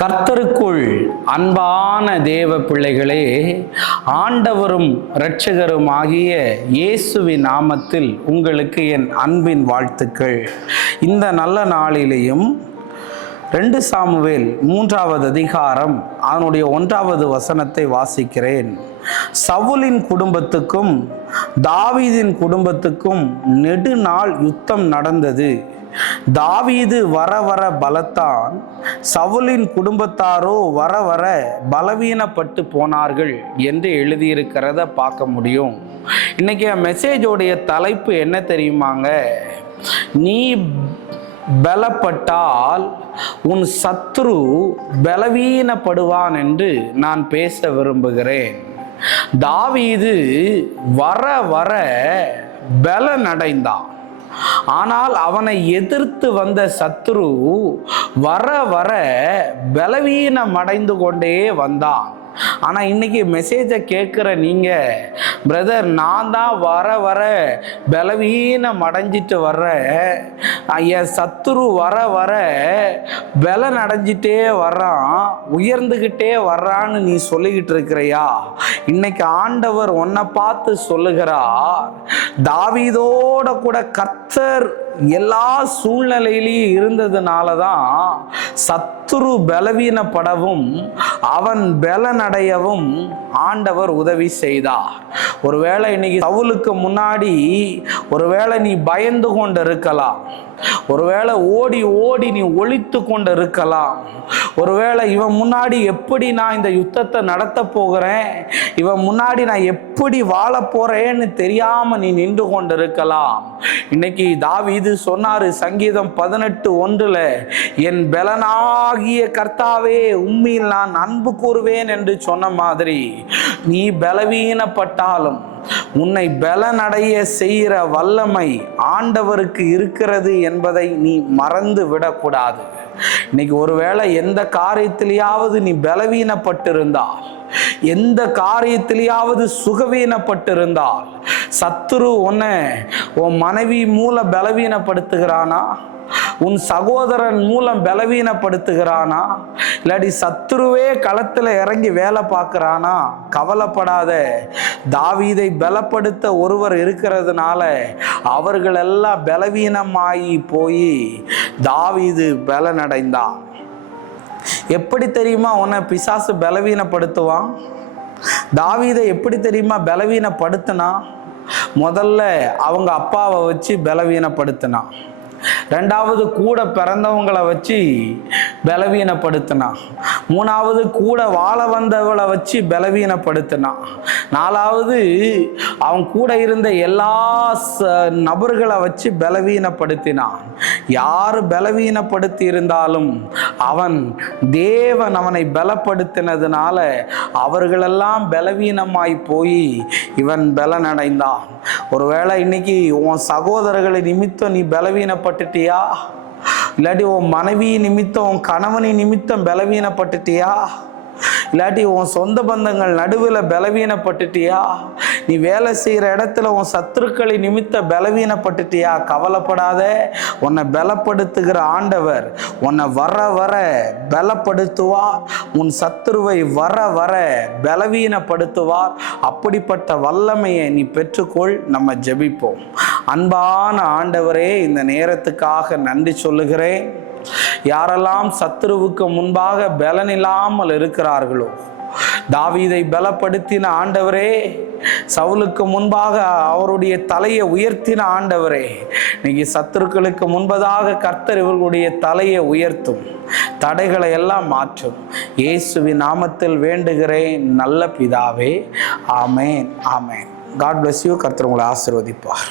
கர்த்தருக்குள் அன்பான தேவ பிள்ளைகளே ஆண்டவரும் இரட்சகரும் ஆகிய இயேசுவின் நாமத்தில் உங்களுக்கு என் அன்பின் வாழ்த்துக்கள். இந்த நல்ல நாளிலேயும் ரெண்டு சாமுவேல் மூன்றாவது அதிகாரம் அதனுடைய ஒன்றாவது வசனத்தை வாசிக்கிறேன். சவுலின் குடும்பத்துக்கும் தாவீதின் குடும்பத்துக்கும் நெடுநாள் யுத்தம் நடந்தது. தாவீது வர வர பலத்தான். சவுலின் குடும்பத்தாரோ வர வர பலவீனப்பட்டு போனார்கள் என்று எழுதியிருக்கிறத பார்க்க முடியும். இன்னைக்கு என் மெசேஜோடைய தலைப்பு என்ன தெரியுமாங்க? நீ பலப்பட்டால் உன் சத்ரு பலவீனப்படுவான் என்று நான் பேச விரும்புகிறேன். தாவீது வர வர பலனடைந்தான். ஆனால் அவனை எதிர்த்து வந்த சத்ரு வர வர பலவீனம் அடைந்து கொண்டே வந்தான். ஆனால் இன்னைக்கு மெசேஜை கேட்குற நீங்கள் பிரதர் நான் தான் வர வர பலவீனம் அடைஞ்சிட்டு வர்றேன் என் சத்துரு வர வர பலன் அடைஞ்சிட்டே வர்றான் உயர்ந்துக்கிட்டே வர்றான்னு நீ சொல்லிக்கிட்டு இருக்கிறையா? இன்னைக்கு ஆண்டவர் உன்னை பார்த்து சொல்லுகிறார் தாவீதோட கூட கர்த்தர் எல்லா சூழ்நிலையிலையும் இருந்ததுனால தான் சத் சத்துரு பலவீனப்படவும் அவன் பலனடையவும் ஆண்டவர் உதவி செய்தார். ஒருவேளை இன்னைக்கு சவுலுக்கு முன்னாடி ஒருவேளை நீ பயந்து கொண்டு இருக்கலாம் ஒருவேளை ஓடி ஓடி நீ ஒழித்து கொண்டு இருக்கலாம் ஒருவேளை இவன் முன்னாடி எப்படி நான் இந்த யுத்தத்தை நடத்த போகிறேன்? இவன் முன்னாடி நான் எப்படி வாழ போறேன்னு தெரியாம நீ நின்று கொண்டு இருக்கலாம் இன்னைக்கு தாவி இது சொன்னாரு சங்கீதம் பதினெட்டு ஒன்றுல என் ஆகிய கர்த்தாவே உண்மையில் நான் அன்பு கூறுவேன் என்று சொன்ன மாதிரி நீ பலவீனப்பட்டாலும் உன்னை பலனடைய செய்கிற வல்லமை ஆண்டவருக்கு இருக்கிறது என்பதை நீ மறந்து விடக்கூடாது. இன்னைக்கு ஒருவேளை எந்த காரியத்திலேயாவது நீ பலவீனப்பட்டிருந்தால் எந்த காரியத்திலேயாவது சுகவீனப்பட்டிருந்தால் சத்துரு உன்னை உன் மனைவி மூல பலவீனப்படுத்துகிறானா? உன் சகோதரன் மூலம் பலவீனப்படுத்துகிறானா? இல்லாடி சத்துருவே களத்தில் இறங்கி வேலை பார்க்குறானா? கவலைப்படாத. தாவீதை பலப்படுத்த ஒருவர் இருக்கிறதுனால அவர்களெல்லாம் பலவீனமாகி போய் தாவீது பலனடைந்தான். எப்படி தெரியுமா உன்னை பிசாசு பலவீனப்படுத்துவான்? தாவீதை எப்படி தெரியுமா பலவீனப்படுத்தினா? முதல்ல அவங்க அப்பாவை வச்சு பலவீனப்படுத்தினான். ரெண்டாவது கூட பிறந்தவங்களை வச்சு பலவீனப்படுத்தினான் மூணாவது கூட வாழ வந்தவளை வச்சு பலவீனப்படுத்தினான் நாலாவது அவன் கூட இருந்த எல்லா ச- நபர்களை வச்சு பலவீனப்படுத்தினான் யார் பலவீனப்படுத்தி இருந்தாலும் அவன் தேவன் அவனை பலப்படுத்தினதுனால அவர்களெல்லாம் பலவீனமாய் போய் இவன் பலனடைந்தான். ஒருவேளை இன்னைக்கு உன் சகோதரர்களை நிமித்தம் நீ பலவீனப்பட்டுட்டியா? இல்லாட்டி உன் மனைவி நிமித்தம் உன் கணவனை நிமித்தம் பலவீனப்பட்டுட்டியா? இல்லாட்டி உன் சொந்த பந்தங்கள் நடுவில் பலவீனப்பட்டுட்டியா? நீ வேலை செய்கிற இடத்துல உன் சத்துருக்களை நிமித்த பலவீனப்பட்டுட்டியா? கவலைப்படாத. உன்னை பலப்படுத்துகிற ஆண்டவர் உன்னை வர வர பலப்படுத்துவார். உன் சத்துருவை வர வர பலவீனப்படுத்துவார். அப்படிப்பட்ட வல்லமையை நீ பெற்றுக்கொள். நம்ம ஜெபிப்போம். அன்பான ஆண்டவரே இந்த நேரத்துக்காக நன்றி சொல்லுகிறேன். யாரெல்லாம் சத்துருவுக்கு முன்பாக பலன் இல்லாமல் இருக்கிறார்களோ தாவீதை பலப்படுத்தின ஆண்டவரே சவுலுக்கு முன்பாக அவருடைய தலையை உயர்த்தின ஆண்டவரே இன்னைக்கு சத்துருக்களுக்கு முன்பதாக கர்த்தர் இவர்களுடைய தலையை உயர்த்தும் தடைகளை எல்லாம் மாற்றும். இயேசுவின் நாமத்தில் வேண்டுகிறேன் நல்ல பிதாவே. ஆமேன் ஆமேன். காட் பிளஸ் யூ கர்த்தர் உங்களை ஆசிர்வதிப்பார்.